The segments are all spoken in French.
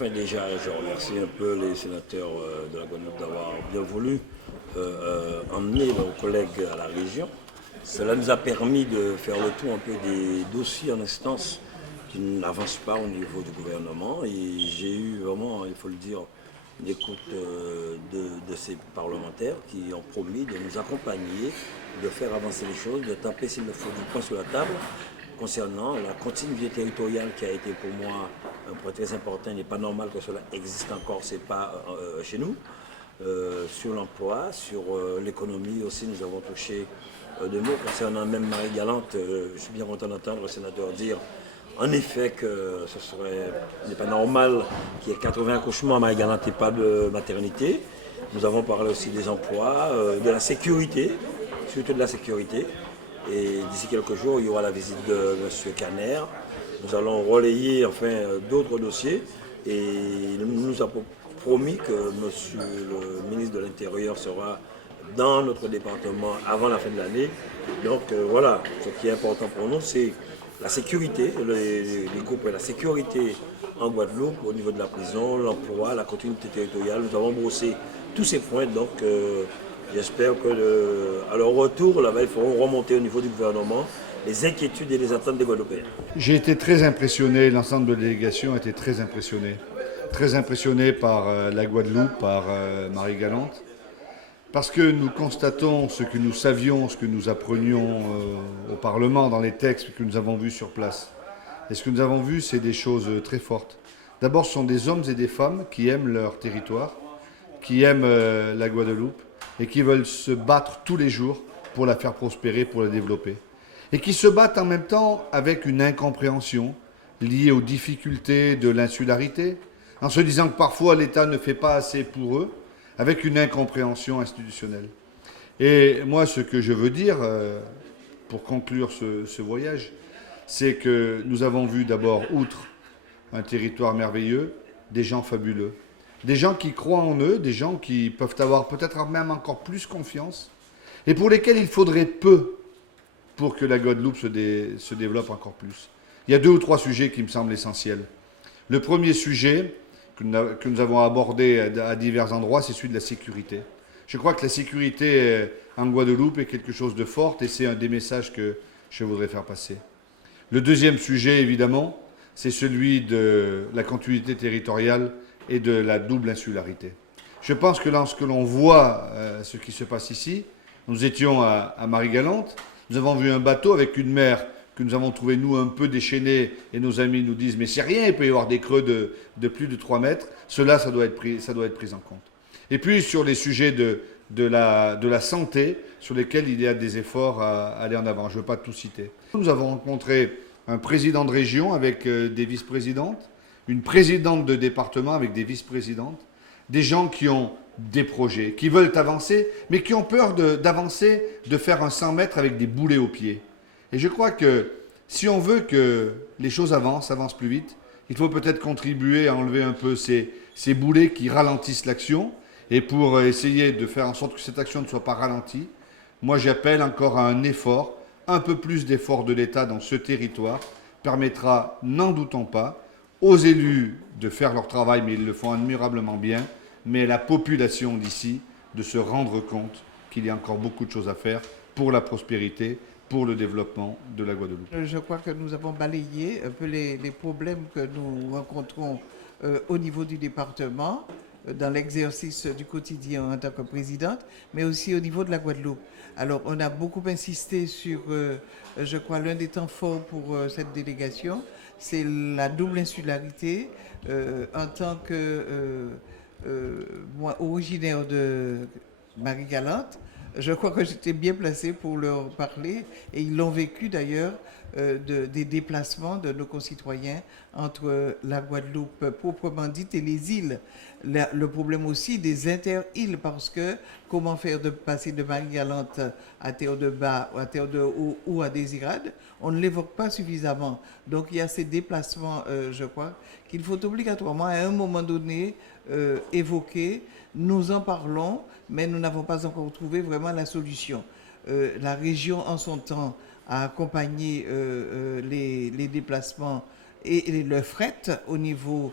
Enfin, déjà, je remercie un peu les sénateurs de la Guadeloupe d'avoir bien voulu emmener leurs collègues à la région. Cela nous a permis de faire le tour un peu des dossiers en instance qui n'avancent pas au niveau du gouvernement. Et j'ai eu vraiment, il faut le dire, l'écoute de ces parlementaires qui ont promis de nous accompagner, de faire avancer les choses, de taper s'il le faut du poing sur la table concernant la continuité territoriale qui a été pour moi un point très important. Il n'est pas normal que cela existe encore, c'est pas chez nous. Sur l'emploi, sur l'économie aussi, nous avons touché deux mots concernant même Marie-Galante. Je suis bien content d'entendre le sénateur dire en effet que n'est pas normal qu'il y ait 80 accouchements à Marie-Galante et pas de maternité. Nous avons parlé aussi des emplois, de la sécurité, surtout de la sécurité. Et d'ici quelques jours, il y aura la visite de M. Caner. Nous allons relayer enfin d'autres dossiers et il nous a promis que M. le ministre de l'Intérieur sera dans notre département avant la fin de l'année. Donc voilà, ce qui est important pour nous, c'est la sécurité, les groupes et la sécurité en Guadeloupe, au niveau de la prison, l'emploi, la continuité territoriale. Nous avons brossé tous ces points, donc j'espère qu'à leur retour, là-bas, ils feront remonter au niveau du gouvernement les inquiétudes et les attentes des Guadeloupéens. J'ai été très impressionné, l'ensemble de la délégation a été très impressionné. Très impressionné par la Guadeloupe, par Marie-Galante. Parce que nous constatons ce que nous savions, ce que nous apprenions au Parlement, dans les textes que nous avons vus sur place. Et ce que nous avons vu, c'est des choses très fortes. D'abord, ce sont des hommes et des femmes qui aiment leur territoire, qui aiment la Guadeloupe et qui veulent se battre tous les jours pour la faire prospérer, pour la développer. Et qui se battent en même temps avec une incompréhension liée aux difficultés de l'insularité, en se disant que parfois l'État ne fait pas assez pour eux, avec une incompréhension institutionnelle. Et moi, ce que je veux dire, pour conclure ce voyage, c'est que nous avons vu d'abord, outre un territoire merveilleux, des gens fabuleux. Des gens qui croient en eux, des gens qui peuvent avoir peut-être même encore plus confiance, et pour lesquels il faudrait peu pour que la Guadeloupe se développe encore plus. Il y a 2 ou 3 sujets qui me semblent essentiels. Le premier sujet que nous avons abordé à divers endroits, c'est celui de la sécurité. Je crois que la sécurité en Guadeloupe est quelque chose de fort et c'est un des messages que je voudrais faire passer. Le deuxième sujet, évidemment, c'est celui de la continuité territoriale et de la double insularité. Je pense que lorsque l'on voit ce qui se passe ici, nous étions à Marie-Galante, nous avons vu un bateau avec une mer que nous avons trouvé, nous, un peu déchaînée, et nos amis nous disent « mais c'est rien, il peut y avoir des creux de plus de 3 mètres ». Cela, ça doit être pris en compte. Et puis, sur les sujets de la santé, sur lesquels il y a des efforts à aller en avant. Je ne veux pas tout citer. Nous avons rencontré un président de région avec des vice-présidentes, une présidente de département avec des vice-présidentes, des gens qui ont des projets, qui veulent avancer, mais qui ont peur d'avancer, de faire un 100 mètres avec des boulets aux pieds. Et je crois que si on veut que les choses avancent plus vite, il faut peut-être contribuer à enlever un peu ces boulets qui ralentissent l'action. Et pour essayer de faire en sorte que cette action ne soit pas ralentie, moi j'appelle encore à un effort, un peu plus d'effort de l'État dans ce territoire, permettra, n'en doutons pas, aux élus de faire leur travail, mais ils le font admirablement bien, mais à la population d'ici de se rendre compte qu'il y a encore beaucoup de choses à faire pour la prospérité, pour le développement de la Guadeloupe. Je crois que nous avons balayé un peu les problèmes que nous rencontrons au niveau du département, dans l'exercice du quotidien en tant que présidente, mais aussi au niveau de la Guadeloupe. Alors, on a beaucoup insisté sur, je crois, l'un des temps forts pour cette délégation, c'est la double insularité. En tant que moi, originaire de Marie-Galante, je crois que j'étais bien placée pour leur parler, et ils l'ont vécu d'ailleurs, des déplacements de nos concitoyens entre la Guadeloupe proprement dite et les îles. Le problème aussi des inter-îles, parce que comment faire de passer de Marie-Galante à Terre de Bas, à Terre de Haut ou à Désirade, on ne l'évoque pas suffisamment. Donc il y a ces déplacements, je crois, qu'il faut obligatoirement à un moment donné évoquer. Nous en parlons, mais nous n'avons pas encore trouvé vraiment la solution. La région, en son temps, a accompagné les déplacements et le fret au niveau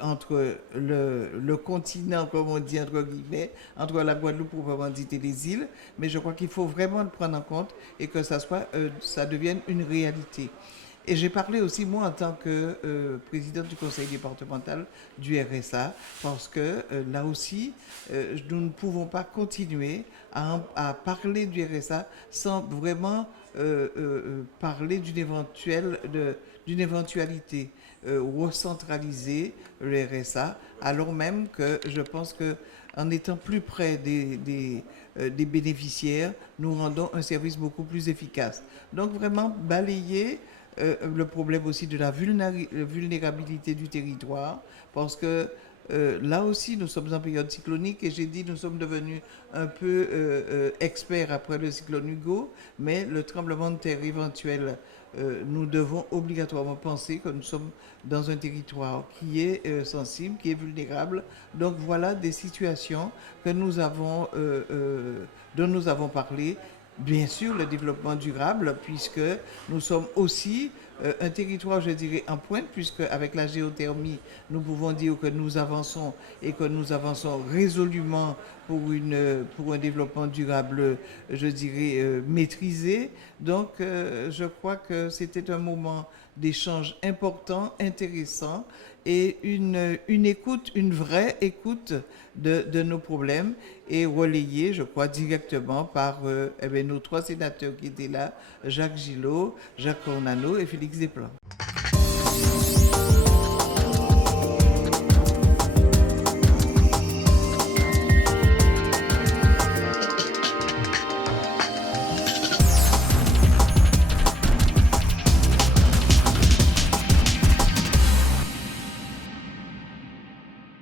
entre le continent, comme on dit entre guillemets, entre la Guadeloupe proprement dite et les îles, mais je crois qu'il faut vraiment le prendre en compte et que ça devienne une réalité. Et j'ai parlé aussi, moi, en tant que présidente du conseil départemental du RSA, parce que là aussi, nous ne pouvons pas continuer à parler du RSA sans vraiment parler d'une éventualité, recentraliser le RSA, alors même que je pense que en étant plus près des bénéficiaires, nous rendons un service beaucoup plus efficace. Donc vraiment balayer le problème aussi de la vulnérabilité du territoire, parce que là aussi, nous sommes en période cyclonique et j'ai dit nous sommes devenus un peu experts après le cyclone Hugo, mais le tremblement de terre éventuel, nous devons obligatoirement penser que nous sommes dans un territoire qui est sensible, qui est vulnérable. Donc voilà des situations que dont nous avons parlé. Bien sûr, le développement durable, puisque nous sommes aussi un territoire, je dirais, en pointe, puisque avec la géothermie, nous pouvons dire que nous avançons et que nous avançons résolument pour un développement durable, je dirais, maîtrisé. Donc, je crois que c'était un moment d'échange important, intéressant, et une écoute, une vraie écoute de nos problèmes, et relayée, je crois, directement par nos trois sénateurs qui étaient là, Jacques Gillot, Jacques Ornano et Félix Desplan.